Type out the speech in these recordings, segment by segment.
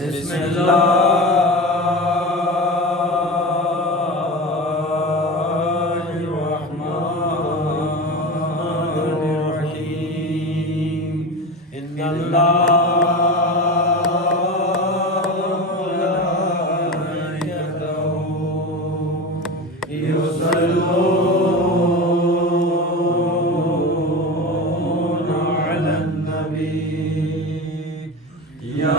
बिस्मिल्लाहिर्रहमानिर्रहीम। इन्नल्लाह मलाइकतहु युसल्लूना अलन नबी या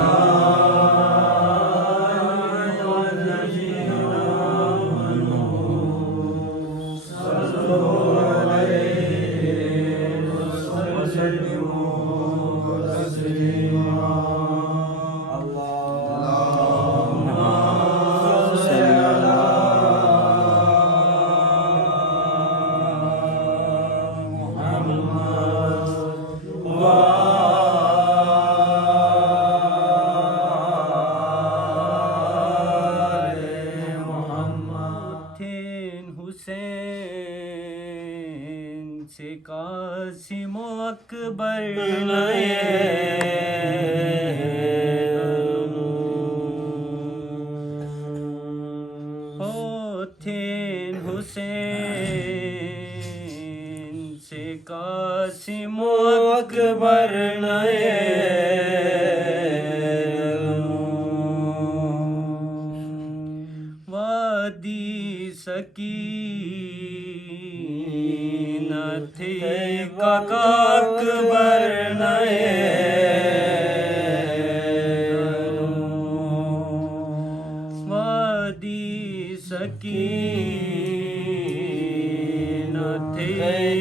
हुसैन से कासिम अकबर होथेन हुसैन से कासिम अकबर वादी सकीनत काका अकबर वादी सकीनत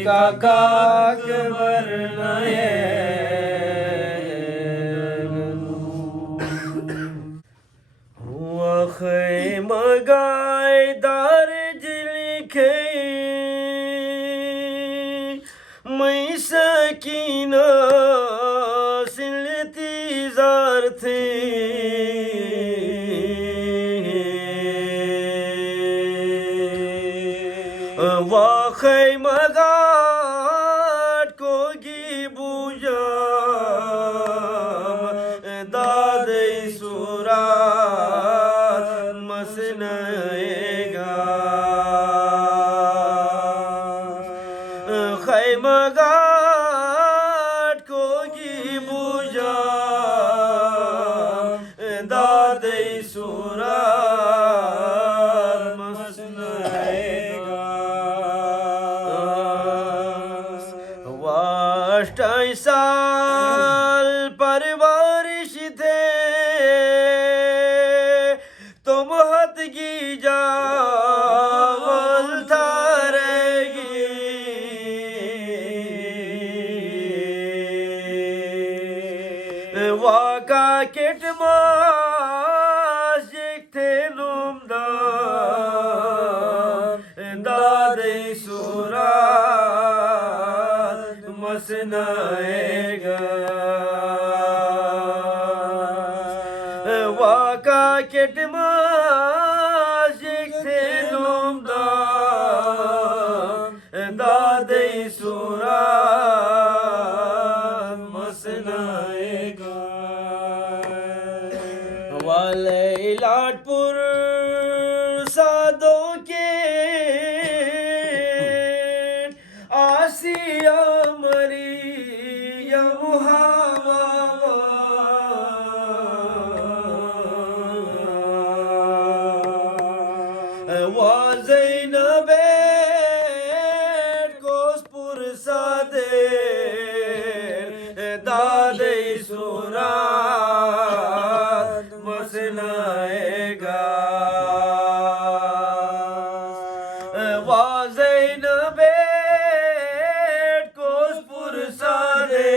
काका अकबर मगाए दारज लिखे मैं सकीना सिलती जार थे वाखे मगाट को गी बुझा दादे सुरा खैमगाट को की बुझा दादे सुरा मसनेगा वाष्टाई साल परवरिश थे तुम हत की जावल थारेगी वाका केट मासिक थे नुमदार दादे सुरात मसनाएगा वाका केट मासिक थे नुमदार दादे सुरात मसनाएगा वाले लाटपुर सादों के आसिया मरियम हवा वा ज़ैनबे कोसपुर सादे दादे सुरात मसनाएगा वा ज़ैनबे कोसपुर सादे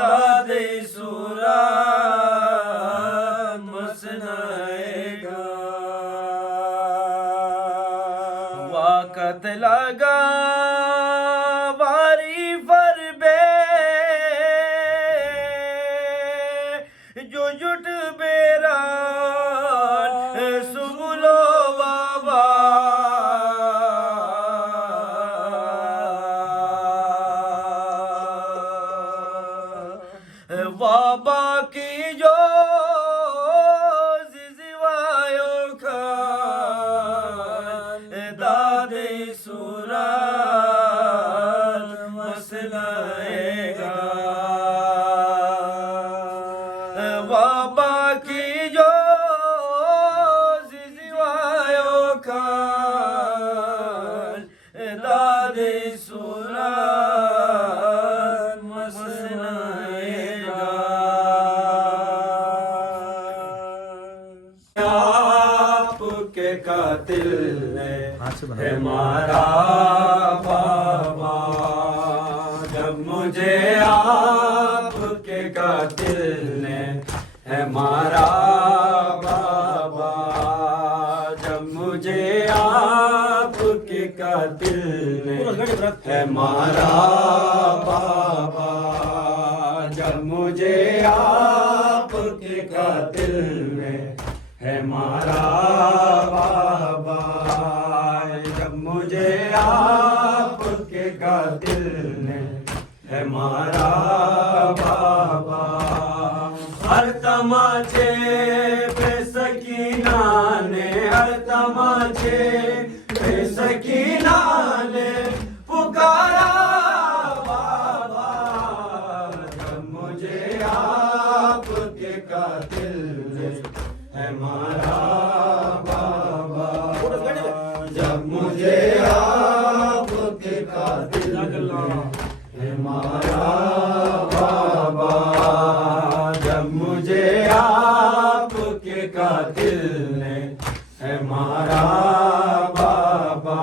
दादे सुरात मसनाएगा वाकत लगा वारी फरबे जो जुट बेरा सुमुलो बाबा बाबा की जो कातिल है मारा बाबा। जब मुझे आपके कातिल ने है मारा बाबा। जब मुझे आपके कातिल ने है मारा बाबा। जब मुझे आपके कातिल ने है मारा बाबा। जब मुझे आपके कातिल ने है मारा बाबा। हर तमाचे पे सकीना ने, हर तमाचे पे सकीना ने पुकारा बाबा। जब मुझे आपके कातिल ने है मारा बाबा। जब मुझे आपके कातिल है मारा बाबा। जब मुझे आपके कातिल ने है मारा बाबा।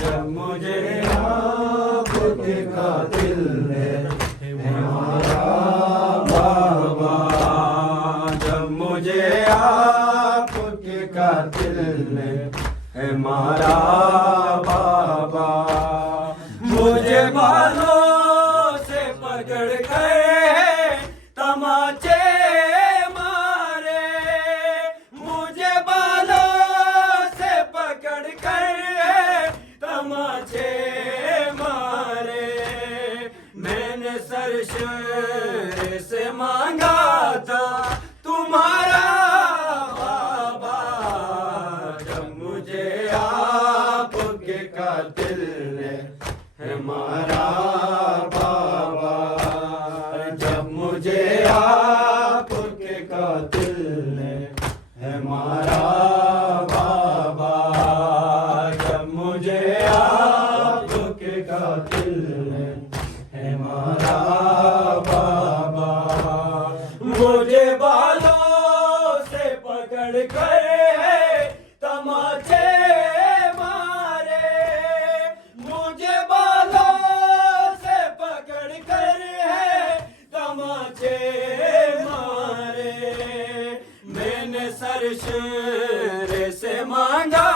जब मुझे आपके कातिल ने है मारा बाबा। जब मुझे आपके कातिल ने है मारा बाबा। मुझे बालों से पकड़ कर तमाचे मारे। मुझे बालों से पकड़ कर तमाचे मारे। मैंने सरशे से मांगा था तुम्हारा बाबा। जब मुझे आपके कातिल ने है मारा बाबा। जब मुझे आपके कातिल ने है मारा बाबा। जब मुझे आपके कातिल ने है मारा बाबा। मुझे बालों से पकड़ कर तमाचे मारे। मुझे बालों से पकड़ कर तमाचे मारे। मैंने सरशे से मांगा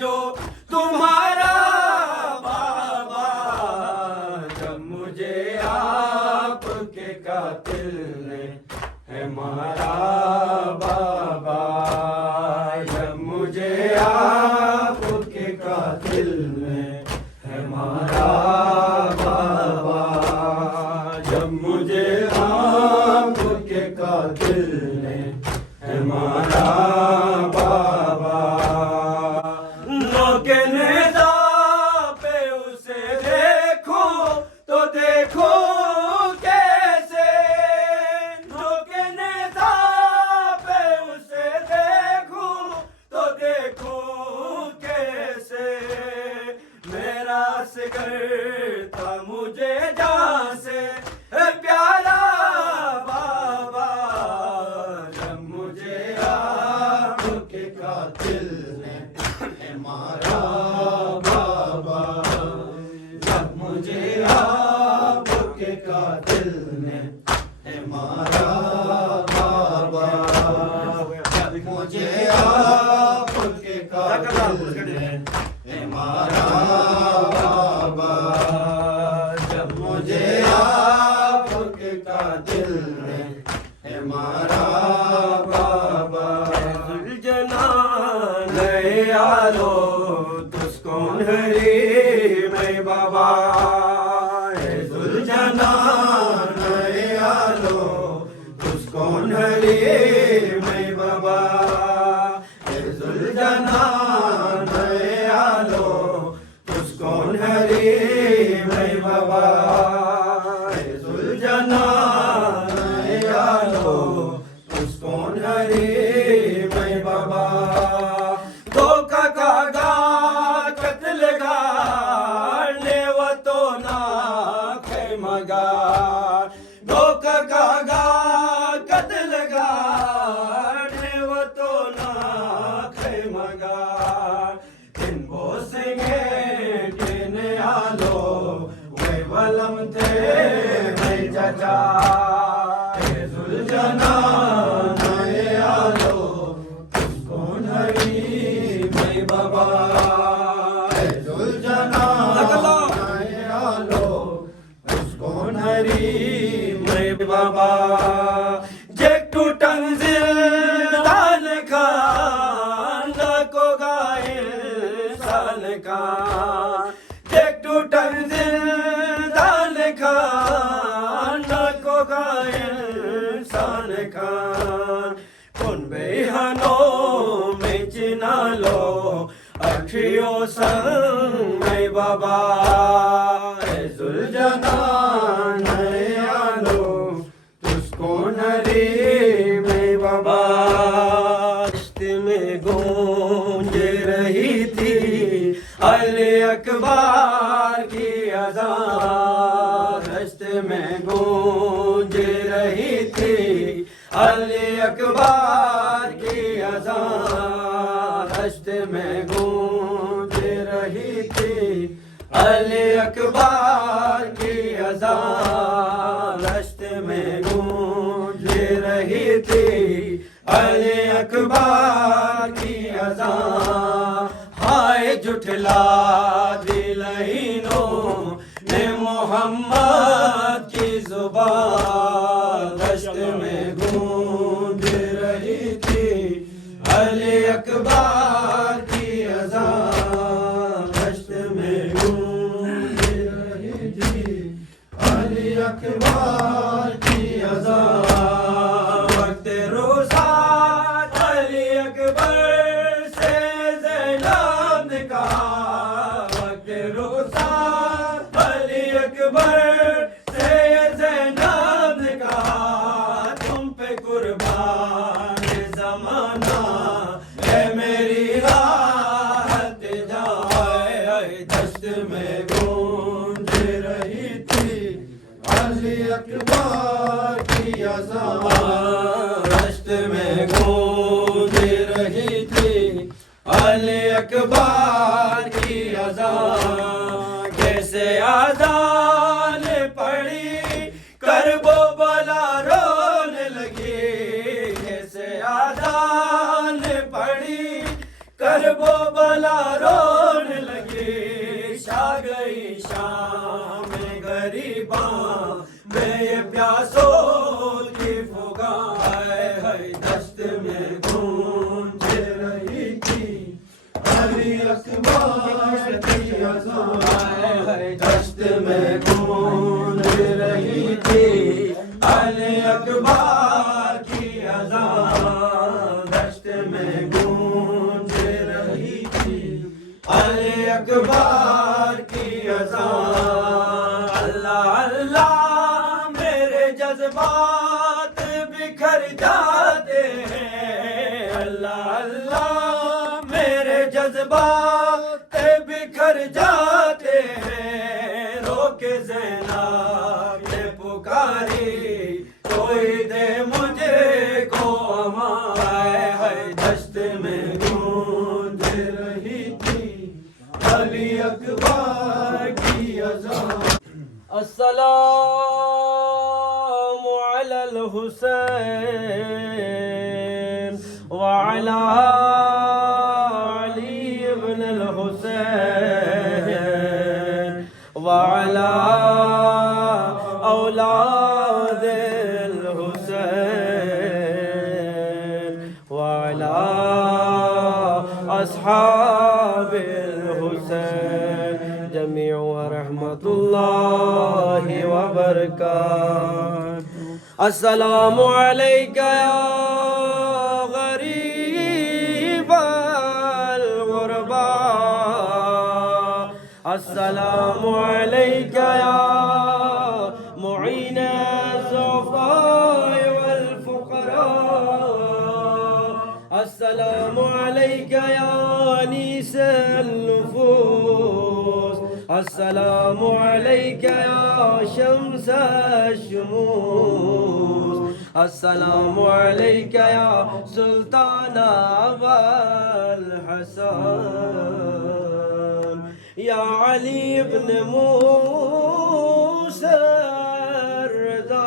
जो तुम्हारा बाबा। जब मुझे आपके कातिल ने है मारा बाबा। जब मुझे आपके कातिल ने है मारा बाबा। जब मुझे आपके कातिल ने है मारा बाबा। लोग नेता पे उसे देखो तो देखो कैसे। लोग नेता पे उसे देखो तो देखो कैसे। मेरा सिकर था मुझे जहाँ से प्यारा बाबा। जब मुझे आपके कातिल ने है मारा बाबा। जब मुझे आपके कातिल ने है मारा बाबा। जब मुझे आपके कातिल ने है मारा बाबा। जब मुझे आपके कातिल ने है मारा बाबा। जुलझनान यारो दुश्कौन हरी मैं बाबा। जुलझनान यारो दुश्कौन हरी मैं बाबा। जुलझनान यारो दुश्कौन हरी मैं बाबा। जुलझनान यारो दुश्कौन हरी मैं बाबा। धोखा कागा कत्ल गाने वो तो ना खे मगा। धोखा कागा कत्ल गाने वो तो ना खे मगा। आया ए जुल्जनान आए आलो कौन हरी मैं बाबा ए जुल्जनान आए आलो कौन हरी मैं बाबा जेक टू तंजिल दान खान को गाए साल का जेक टू तंजिल दान खान को गाए साल खान कौन बेहनो में चिना लो अखियों संग मैं बाबा जुल्जनान आलो तुझको नरी में बाबा रिश्ते में गूंज रही थी अली अकबर की अज़ान रिश्ते में गूंज रही थी अली अकबर की अज़ान रिश्ते में गूंज रही थी अली अकबर की अज़ान रास्ते में गूंज रही थी अली अकबर की अज़ान हाय जुठला दिलहीनों ने मोहम्मद की जुबान रास्ते में गूंज रही थी अली अकबर की अज़ान रास्ते में अली अकबर की अज़ान वक्त रोज़ा अली अकबर से ज़ैनब ने कहा वक्त रोज़ा अली अकबर से ज़ैनब ने कहा तुम पे कुर्बान ज़माना है मेरी राहत जाए दश्त में गूंज रही थी अली अकबर की अज़ान रास्ते में गूंज रही थी अली अकबर की अज़ान कैसे आज़ान पड़ी करबो बला रोने लगी कैसे आज़ान पड़ी करबो बला रोने लगी छा गई शाम गरीबा मैं प्यासों की फुगाए है दश्त में गूंज रही थी अली अकबर की अज़ान है दश्त में गूंज रही थी अली अकबर की अज़ान दश्त में गूंज रही थी अली अकबर की अज़ान अल्लाह अल्लाह मेरे जज्बात बिखर जाते हैं अल्लाह अल्लाह मेरे जज्बात बिखर जाते हैं रोके ज़ैनब ने पुकारी कोई दे मुझे को अमाए है दश्त में गूंज रही थी अली अकबर की अज़ान अस्सलामु अलल हुसैन व अला अली इब्न अल हुसैन व अला औलाद अल हुसैन व अला अस्हाब अल हुसैन जमीअ व रहमतुल्लाहि व बरकातहू अस्सलामु अलैका या गरीब अल गुरबा अस्सलामु अलैका या मुईन ज़ुफ़ाए वल फुक़रा अस्सलामु अलैका या अनीस अल नुफूस अस्सलामु अलैका या शम्स अश-शुमूस अस्सलामु अलैका या सुल्तान अबल हसन या अली इब्न मूसा रज़ा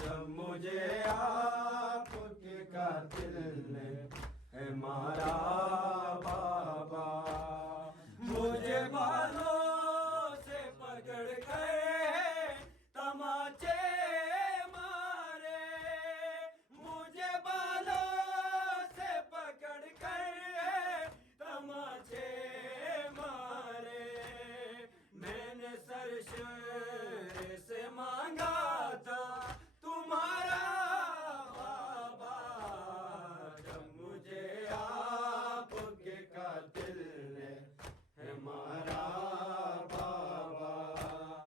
जब मुझे